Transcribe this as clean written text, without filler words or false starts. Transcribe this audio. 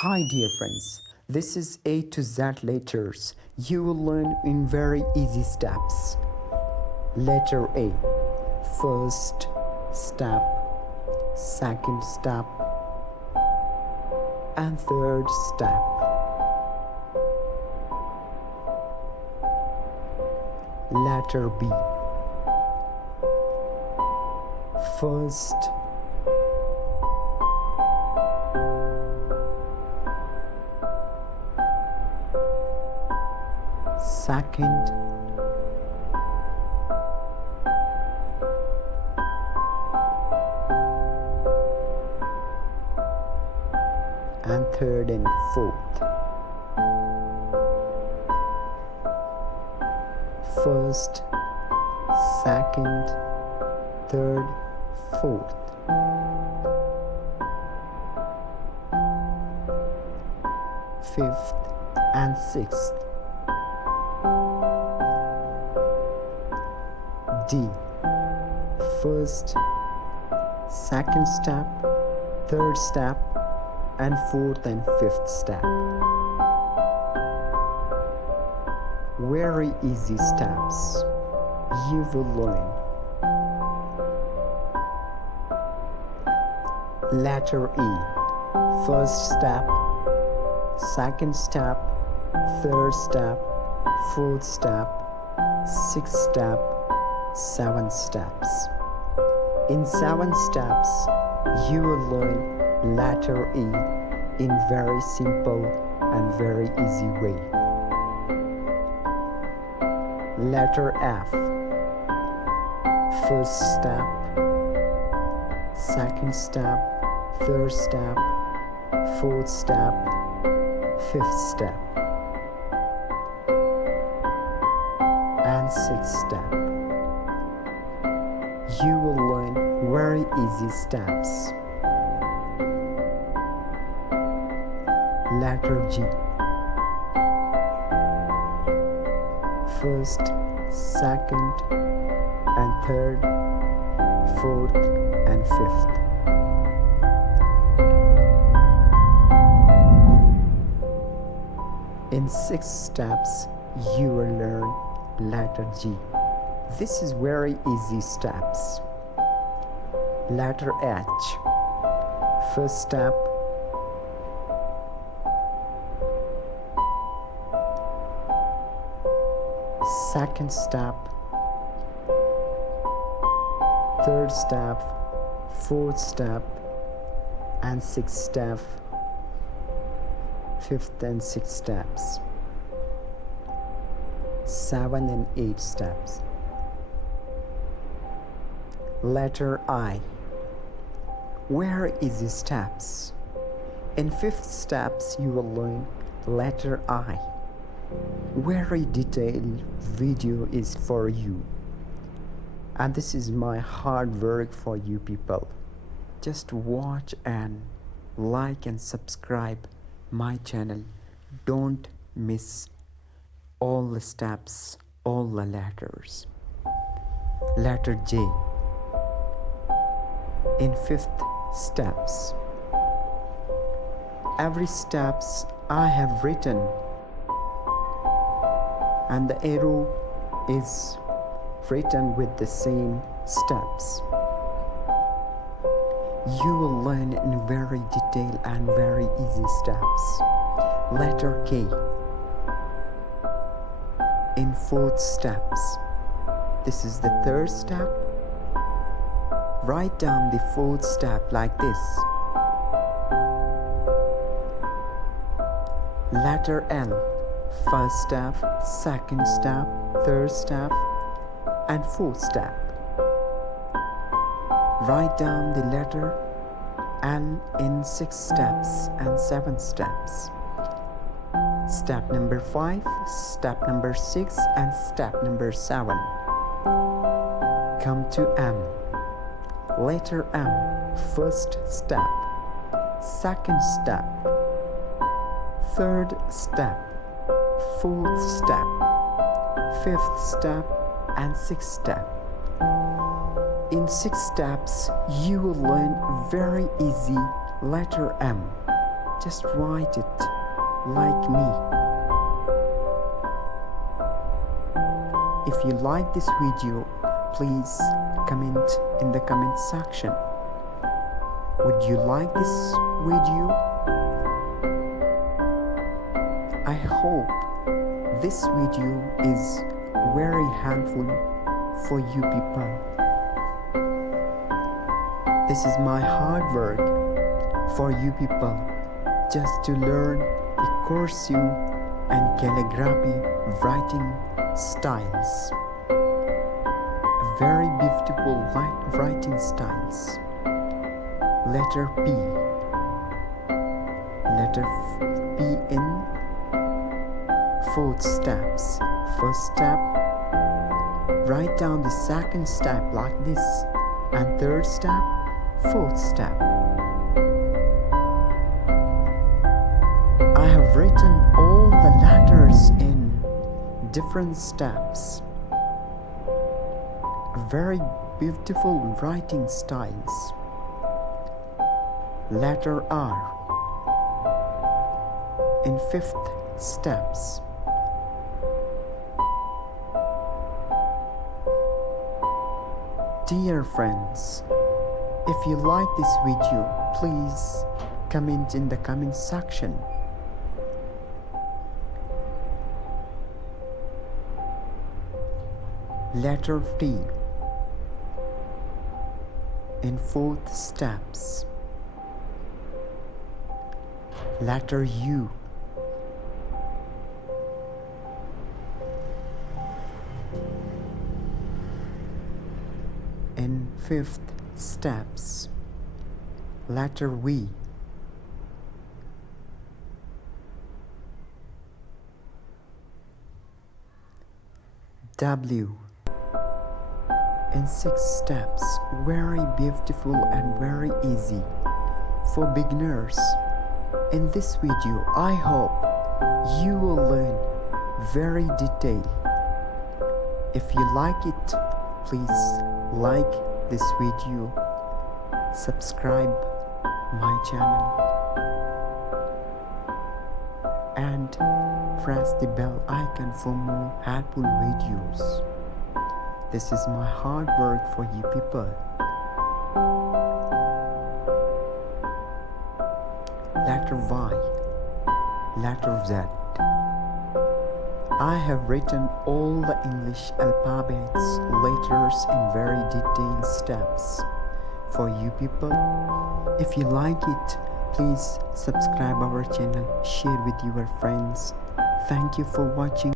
Hi dear friends, this is A to Z letters. You will learn in very easy steps. Letter A. First step, second step, and third step. Letter B. First, second, and third and fourth. First, second, third, fourth. Fifth and sixth. D. First, second step, third step, and fourth and fifth step. Very easy steps. You will learn. Letter E. First step, second step, third step, fourth step, sixth step, 7 steps. In 7 steps, you will learn letter E in very simple and very easy way. Letter F. First step, second step, third step, fourth step, fifth step, and sixth step. You will learn very easy steps. Letter G. First, second, and third, fourth, and fifth. In 6 steps, you will learn letter G. This is very easy steps. Letter H. First step, second step, third step, fourth step, and sixth step, fifth and sixth steps, 7 and 8 steps. Letter I. Very easy steps. In 5th steps, you will learn letter I. Very detailed video is for you, and this is my hard work for you people. Just watch and like and subscribe my channel. Don't miss all the steps, all the letters. Letter J. In 5th steps, every steps I have written, and the arrow is written with the same steps. You will learn in very detailed and very easy steps. Letter K. In 4th steps, this is the 3rd step. Write down the 4th step like this. Letter L. First step, second step, third step, and fourth step. Write down the letter L in 6 steps and 7 steps. Step number 5, step number 6, and step number 7. Come to M. Letter M. First step, second step, third step, fourth step, fifth step, and sixth step. In 6 steps, you will learn very easy letter M. Just write it like me. If you like this video, please comment in the comment section. Would you like this video? I hope this video is very helpful for you people. This is my hard work for you people just to learn the cursive and calligraphy writing styles. Very beautiful writing styles. Letter P. Letter P in 4 steps. First step, write down the second step like this, and third step, fourth step. I have written all the letters in different steps. Very beautiful writing styles. Letter R in 5th steps. Dear friends, if you like this video, please comment in the comment section. Letter T in 4th steps. Letter U in 5th steps. Letter V W in 6 steps. Very beautiful and very easy for beginners. In this video, I hope you will learn very detailed. If you like it, please like this video, subscribe my channel, and press the bell icon for more helpful videos. This is my hard work for you people. Letter Y, letter Z. I have written all the English alphabets, letters in very detailed steps for you people. If you like it, please subscribe our channel, share with your friends. Thank you for watching.